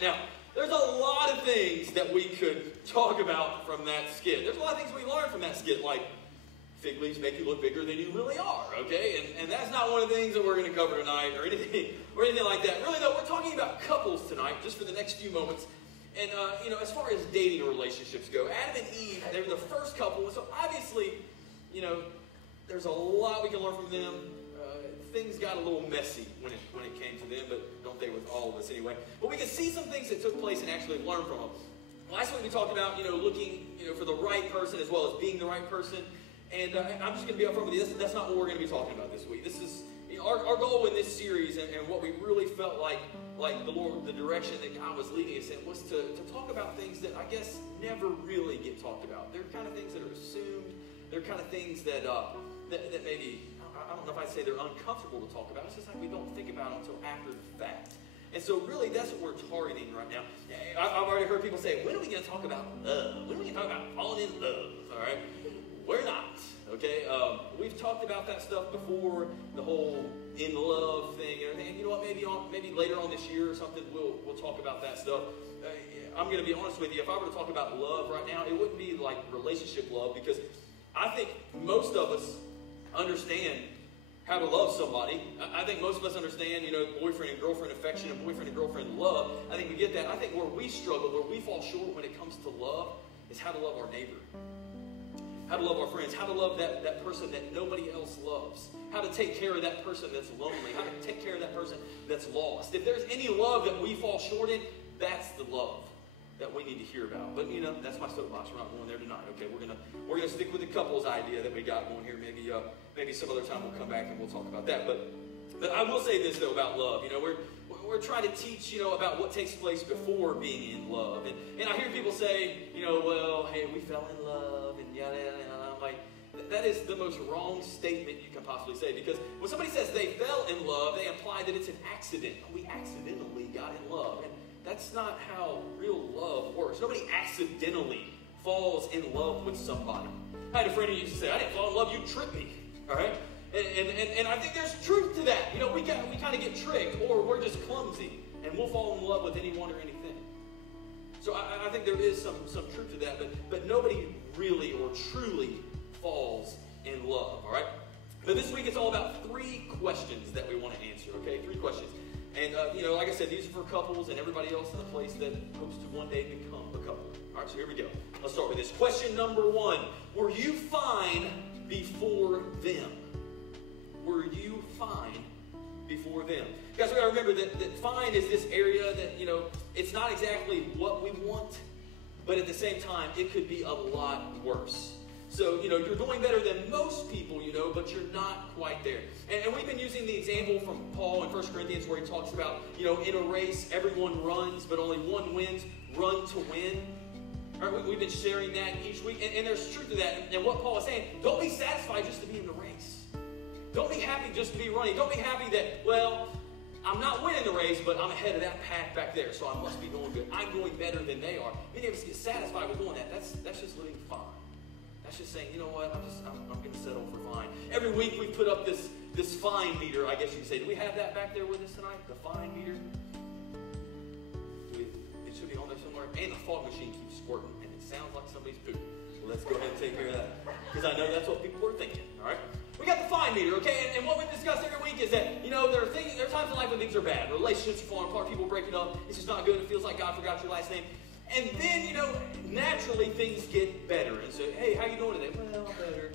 Now, there's a lot of things that we could talk about from that skit. There's a lot of things we learned from that skit, like fig leaves make you look bigger than you really are, okay? And that's not one of the things that we're going to cover tonight or anything like that. Really, though, we're talking about couples tonight, just for the next few moments. And, as far as dating relationships go, Adam and Eve, they were the first couple. So obviously, there's a lot we can learn from them. Things got a little messy when it came to them, but don't they with all of us anyway. But we can see some things that took place and actually learn from them. Last week we talked about, looking, for the right person as well as being the right person. And I'm just going to be upfront with you. That's not what we're going to be talking about this week. This is our goal in this series, and what we really felt like the Lord, the direction that God was leading us in, was to talk about things that I guess never really get talked about. They're kind of things that are assumed. They're kind of things that maybe, I don't know if I'd say they're uncomfortable to talk about. It's just like we don't think about them until after the fact. And so really that's what we're targeting right now. I've already heard people say, when are we going to talk about love? When are we going to talk about falling in love? All right? We're not, okay? We've talked about that stuff before, the whole in love thing and everything. And you know what? Maybe later on this year or something, we'll talk about that stuff. I'm going to be honest with you. If I were to talk about love right now, it wouldn't be like relationship love, because I think most of us understand how to love somebody. I think most of us understand, boyfriend and girlfriend affection and boyfriend and girlfriend love. I think we get that. I think where we struggle, where we fall short when it comes to love, is how to love our neighbor. How to love our friends, how to love that person that nobody else loves, how to take care of that person that's lonely, how to take care of that person that's lost. If there's any love that we fall short in, that's the love that we need to hear about. But that's my soapbox. We're not going there tonight. Okay, we're gonna stick with the couples idea that we got going here. Maybe some other time we'll come back and we'll talk about that. But I will say this though about love. We're trying to teach about what takes place before being in love. And I hear people say, well, hey, we fell in love and yada yada yada. I'm like, that is the most wrong statement you can possibly say, because when somebody says they fell in love, they imply that it's an accident. We accidentally got in love. And that's not how real love works. Nobody accidentally falls in love with somebody. I had a friend who used to say, I didn't fall in love, you tricked me. All right? And I think there's truth to that. We kind of get tricked, or we're just clumsy, and we'll fall in love with anyone or anything. So I think there is some truth to that, but nobody really or truly falls in love, all right? But this week it's all about 3 questions that we want to answer, okay? 3 questions. And, like I said, these are for couples and everybody else in the place that hopes to one day become a couple. All right, so here we go. Let's start with this. Question number 1. Were you fine before them? Were you fine before them? Guys, we got to remember that fine is this area that, it's not exactly what we want, but at the same time, it could be a lot worse. So, you're doing better than most people, but you're not quite there. And we've been using the example from Paul in 1 Corinthians where he talks about, in a race, everyone runs, but only one wins. Run to win. All right, we've been sharing that each week. And there's truth to that. And what Paul is saying, don't be satisfied just to be in the race. Don't be happy just to be running. Don't be happy that, well, I'm not winning the race, but I'm ahead of that pack back there, so I must be doing good. I'm doing better than they are. Many of us get satisfied with doing that. That's just living fine. That's just saying, you know what, I'm going to settle for fine. Every week we put up this fine meter, I guess you could say. Do we have that back there with us tonight? The fine meter? It should be on there somewhere. And the fog machine keeps squirting, and it sounds like somebody's poop. Well, let's go ahead and take care of that, because I know that's what people are thinking, all right? We got the fine meter, okay? And what we discuss every week is that, there are times in life when things are bad. Relationships are falling apart, people breaking up. It's just not good. It feels like God forgot your last name. And then, naturally things get better. And so, hey, how you doing today? Well, better.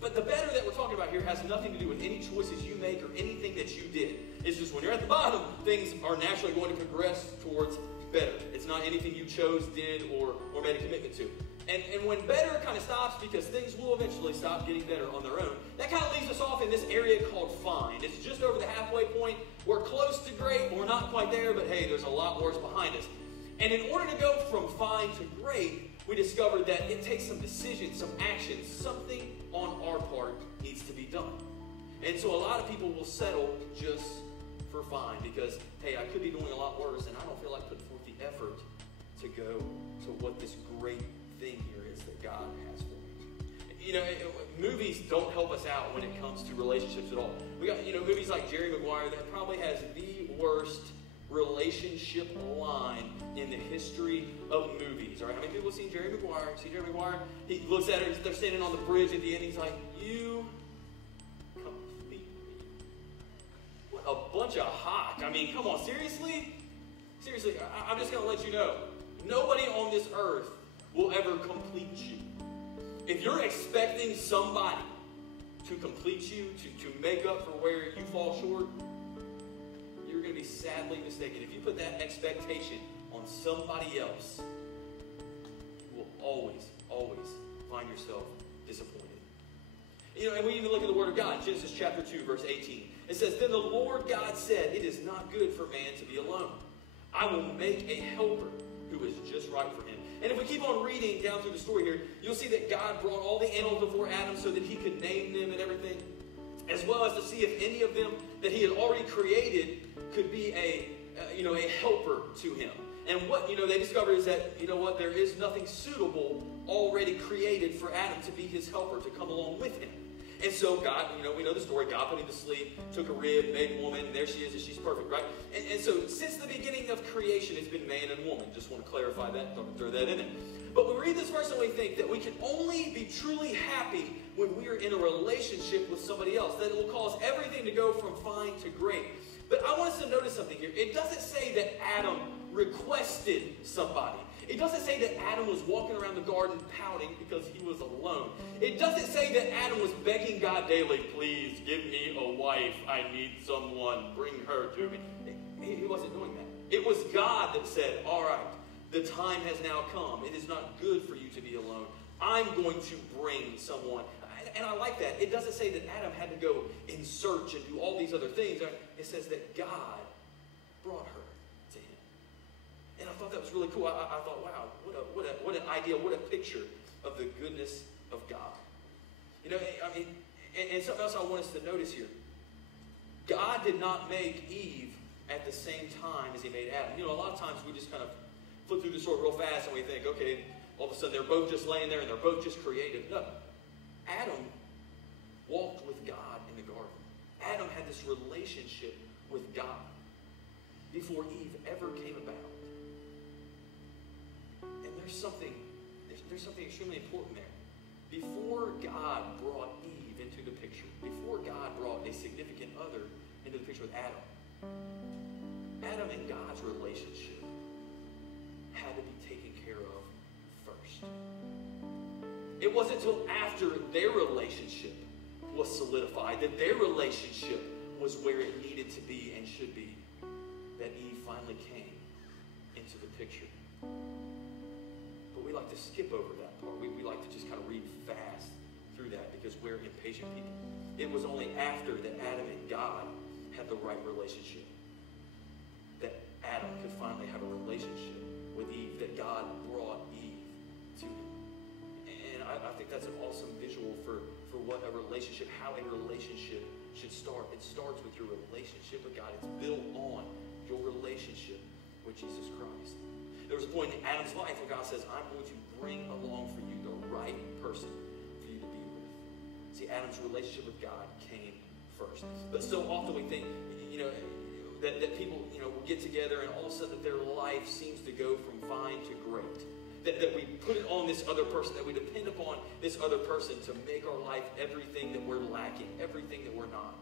But the better that we're talking about here has nothing to do with any choices you make or anything that you did. It's just when you're at the bottom, things are naturally going to progress towards better. It's not anything you chose, did, or made a commitment to. And when better kind of stops, because things will eventually stop getting better on their own, that kind of leaves us off in this area called fine. It's just over the halfway point. We're close to great. We're not quite there, but hey, there's a lot worse behind us. And in order to go from fine to great, we discovered that it takes some decisions, some actions. Something on our part needs to be done. And so a lot of people will settle just for fine because, hey, I could be doing a lot worse, and I don't feel like putting forth the effort to go to what this great thing here is that God has for me. Movies don't help us out when it comes to relationships at all. We got, movies like Jerry Maguire that probably has the worst relationship line in the history of movies. All right, how many people have seen Jerry Maguire? See Jerry Maguire? He looks at her, they're standing on the bridge at the end, he's like, you complete me. What a bunch of hock. I mean, come on, seriously? Seriously, I'm just going to let you know, nobody on this earth will ever complete you. If you're expecting somebody to complete you, to make up for where you fall short, you're going to be sadly mistaken. If you put that expectation on somebody else, you will always, always find yourself disappointed. You know, and we even look at the Word of God, Genesis chapter 2, verse 18. It says, then the Lord God said, it is not good for man to be alone. I will make a helper who is just right for him. And if we keep on reading down through the story here, you'll see that God brought all the animals before Adam so that he could name them and everything, as well as to see if any of them that he had already created could be a helper to him. And what they discovered is that, there is nothing suitable already created for Adam to be his helper, to come along with him. And so God, we know the story. God put him to sleep, took a rib, made a woman, and there she is, and she's perfect, right? And so since the beginning of creation, it's been man and woman. Just want to clarify that, throw that in it. But we read this verse and we think that we can only be truly happy when we are in a relationship with somebody else, that it will cause everything to go from fine to great. But I want us to notice something here. It doesn't say that Adam requested somebody. It doesn't say that Adam was walking around the garden pouting because he was alone. It doesn't say that Adam was begging God daily, please give me a wife. I need someone. Bring her to me. He wasn't doing that. It was God that said, all right, the time has now come. It is not good for you to be alone. I'm going to bring someone. And I like that. It doesn't say that Adam had to go in search and do all these other things. It says that God brought her to him. And I thought that was really cool. I thought, wow, what an idea, what a picture of the goodness of God. And something else I want us to notice here. God did not make Eve at the same time as he made Adam. A lot of times we just kind of flip through the story real fast and we think, okay, all of a sudden they're both just laying there and they're both just creative. No. Adam walked with God in the garden. Adam had this relationship with God before Eve ever came about. And there's something extremely important there. Before God brought Eve into the picture, before God brought a significant other into the picture with Adam, Adam and God's relationship had to be taken care of first. It wasn't until after their relationship was solidified, that their relationship was where it needed to be and should be, that Eve finally came into the picture. But we like to skip over that part. We like to just kind of read fast through that because we're impatient people. It was only after that Adam and God had the right relationship that Adam could finally have a relationship with Eve, that God brought Eve to him. And I think that's an awesome visual for what a relationship, how a relationship should start. It starts with your relationship with God. It's built on your relationship with Jesus Christ. There was a point in Adam's life where God says, I'm going to bring along for you the right person for you to be with. See, Adam's relationship with God came first. But so often we think, that people, will get together and all of a sudden their life seems to go from fine to great. That we put it on this other person, that we depend upon this other person to make our life everything that we're lacking, everything that we're not.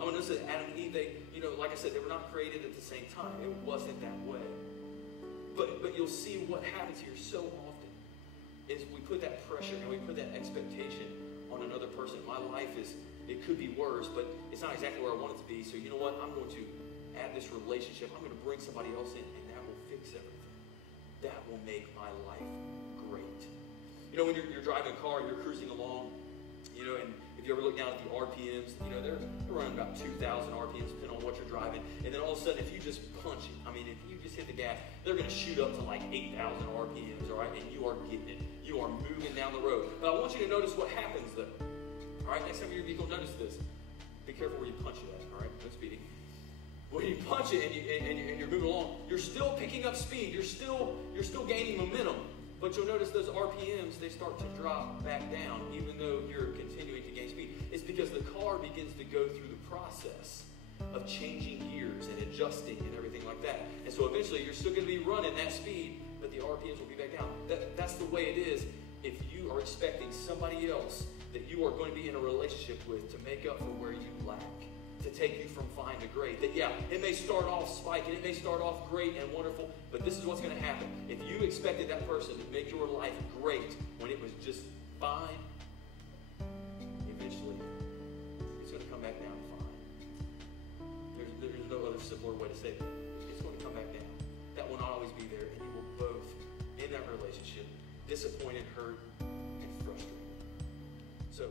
I want to notice that Adam and Eve, they, like I said, they were not created at the same time. It wasn't that way. But you'll see what happens here so often is we put that pressure and we put that expectation on another person. My life it could be worse, but it's not exactly where I want it to be. So you know what? I'm going to add this relationship. I'm going to bring somebody else in, and that will fix everything. That will make my life great. When you're driving a car, you're cruising along, and if you ever look down at the RPMs, they're running about 2,000 RPMs depending on what you're driving. And then all of a sudden, if you just punch it, if you just hit the gas, they're going to shoot up to like 8,000 RPMs, all right? And you are getting it. You are moving down the road. But I want you to notice what happens, though. All right, next time you're in your vehicle, notice this. Be careful where you punch it at, all right? No speeding. When you punch it and you're moving along, you're still picking up speed. You're still gaining momentum. But you'll notice those RPMs, they start to drop back down even though you're continuing to gain speed. It's because the car begins to go through the process of changing gears and adjusting and everything. like that. And so eventually you're still going to be running that speed, but the RPMs will be back down. That's the way it is if you are expecting somebody else that you are going to be in a relationship with to make up for where you lack, to take you from fine to great. That, yeah, it may start off spiking, it may start off great and wonderful, but this is what's going to happen. If you expected that person to make your life great when it was just fine, eventually it's going to come back down to fine. There's no other simpler way to say it. It's going to come back down. That will not always be there, and you will both, in that relationship, disappointed, hurt, and frustrated. So